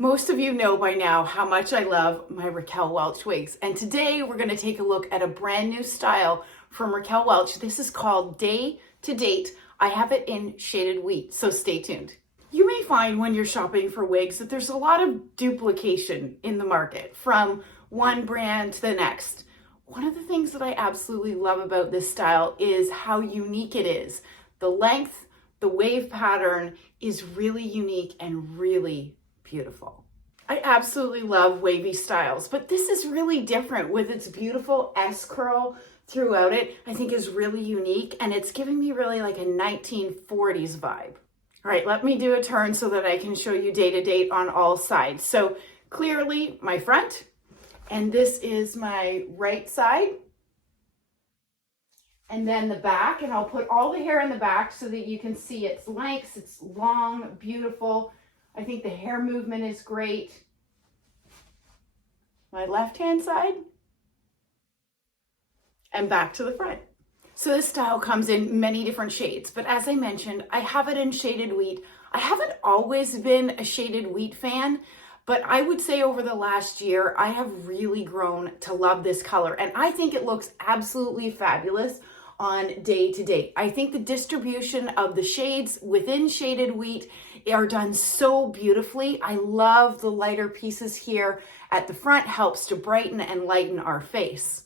Most of you know by now how much I love my Raquel Welch wigs. And today we're going to take a look at a brand new style from Raquel Welch. This is called Day to Date. I have it in shaded wheat, so stay tuned. You may find when you're shopping for wigs that there's a lot of duplication in the market from one brand to the next. One of the things that I absolutely love about this style is how unique it is. The length, the wave pattern is really unique and really beautiful. I absolutely love wavy styles, but this is really different with its beautiful S curl throughout it. I think is really unique, and it's giving me really like a 1940s vibe. All right, let me do a turn so that I can show you day to date on all sides. So clearly my front, and this is my right side. And then the back, and I'll put all the hair in the back so that you can see its lengths. It's long, beautiful. I think the hair movement is great. My left-hand side, and back to the front. So this style comes in many different shades, but as I mentioned, I have it in shaded wheat. I haven't always been a shaded wheat fan, but I would say over the last year, I have really grown to love this color, and I think it looks absolutely fabulous on Day to Date. I think the distribution of the shades within shaded wheat are done so beautifully. I love the lighter pieces here at the front, helps to brighten and lighten our face.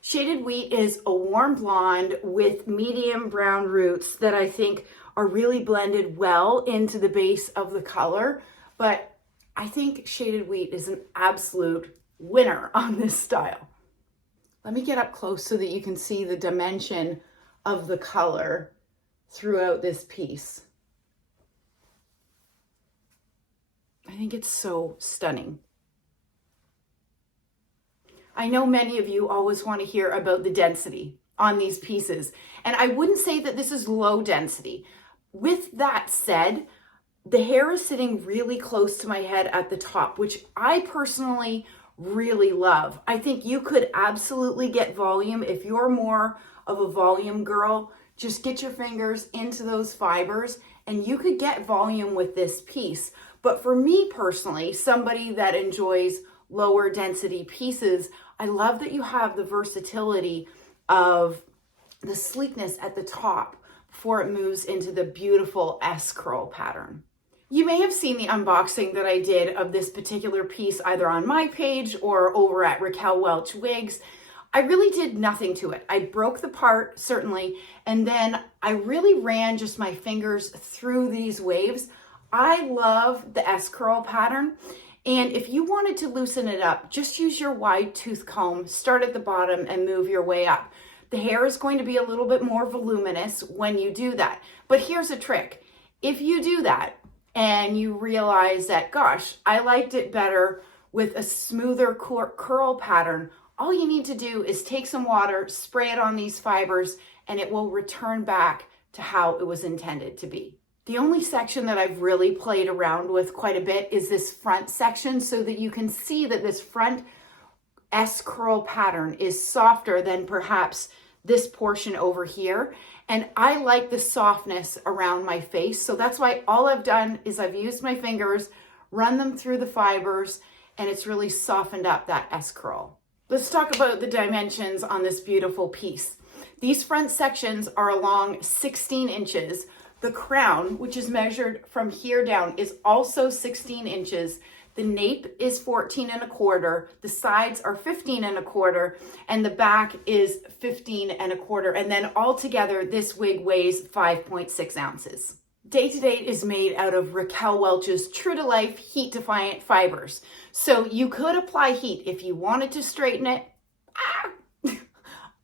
Shaded wheat is a warm blonde with medium brown roots that I think are really blended well into the base of the color, but I think shaded wheat is an absolute winner on this style. Let me get up close so that you can see the dimension of the color throughout this piece. I think it's so stunning. I know many of you always want to hear about the density on these pieces, and I wouldn't say that this is low density. With that said, the hair is sitting really close to my head at the top, which I personally really love. I think you could absolutely get volume if you're more of a volume girl. Just get your fingers into those fibers and you could get volume with this piece. But for me personally, somebody that enjoys lower density pieces, I love that you have the versatility of the sleekness at the top before it moves into the beautiful S curl pattern. You may have seen the unboxing that I did of this particular piece either on my page or over at Raquel Welch Wigs. I really did nothing to it. I broke the part, certainly, and then I really ran just my fingers through these waves. I love the S curl pattern, and if you wanted to loosen it up, just use your wide tooth comb, start at the bottom and move your way up. The hair is going to be a little bit more voluminous when you do that. But here's a trick. If you do that, and you realize that, gosh, I liked it better with a smoother curl pattern, all you need to do is take some water, spray it on these fibers, and it will return back to how it was intended to be. The only section that I've really played around with quite a bit is this front section, so that you can see that this front S curl pattern is softer than perhaps this portion over here. And I like the softness around my face. So that's why all I've done is I've used my fingers, run them through the fibers, and it's really softened up that S curl. Let's talk about the dimensions on this beautiful piece. These front sections are along 16 inches. The crown, which is measured from here down, is also 16 inches. The nape is 14 and a quarter, the sides are 15 and a quarter, and the back is 15 and a quarter. And then altogether, this wig weighs 5.6 ounces. Day to Date is made out of Raquel Welch's true to life heat defiant fibers. So you could apply heat if you wanted to straighten it.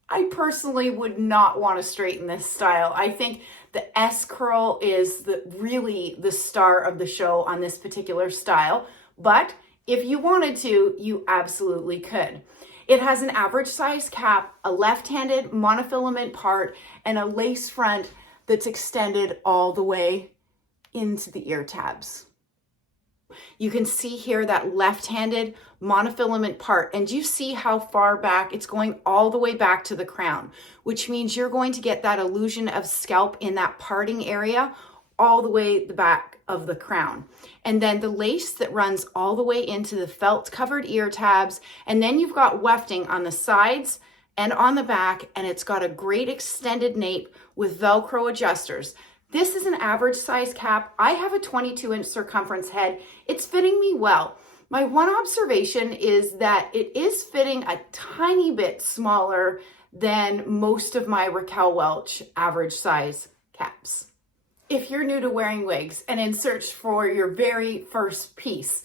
I personally would not want to straighten this style. I think the S curl is really the star of the show on this particular style. But if you wanted to, you absolutely could. It has an average size cap, a left-handed monofilament part, and a lace front that's extended all the way into the ear tabs. You can see here that left-handed monofilament part, and you see how far back it's going, all the way back to the crown, which means you're going to get that illusion of scalp in that parting area all the way the back of the crown. And then the lace that runs all the way into the felt covered ear tabs. And then you've got wefting on the sides and on the back, and it's got a great extended nape with Velcro adjusters. This is an average size cap. I have a 22-inch circumference head. It's fitting me well. My one observation is that it is fitting a tiny bit smaller than most of my Raquel Welch average size caps. If you're new to wearing wigs and in search for your very first piece,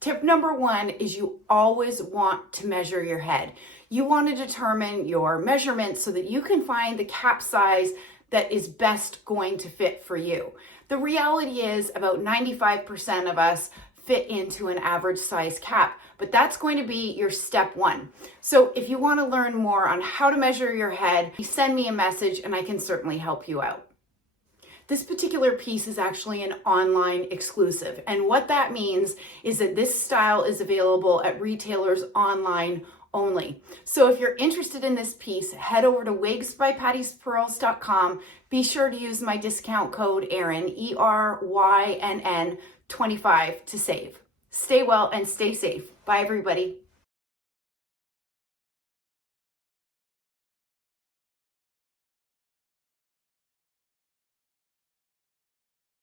tip number one is you always want to measure your head. You want to determine your measurements so that you can find the cap size that is best going to fit for you. The reality is about 95% of us fit into an average size cap, but that's going to be your step one. So if you want to learn more on how to measure your head, send me a message and I can certainly help you out. This particular piece is actually an online exclusive. And what that means is that this style is available at retailers online only. So if you're interested in this piece, head over to WigsByPattisPearls.com. Be sure to use my discount code ERYNN, ERYNN 25 to save. Stay well and stay safe. Bye everybody.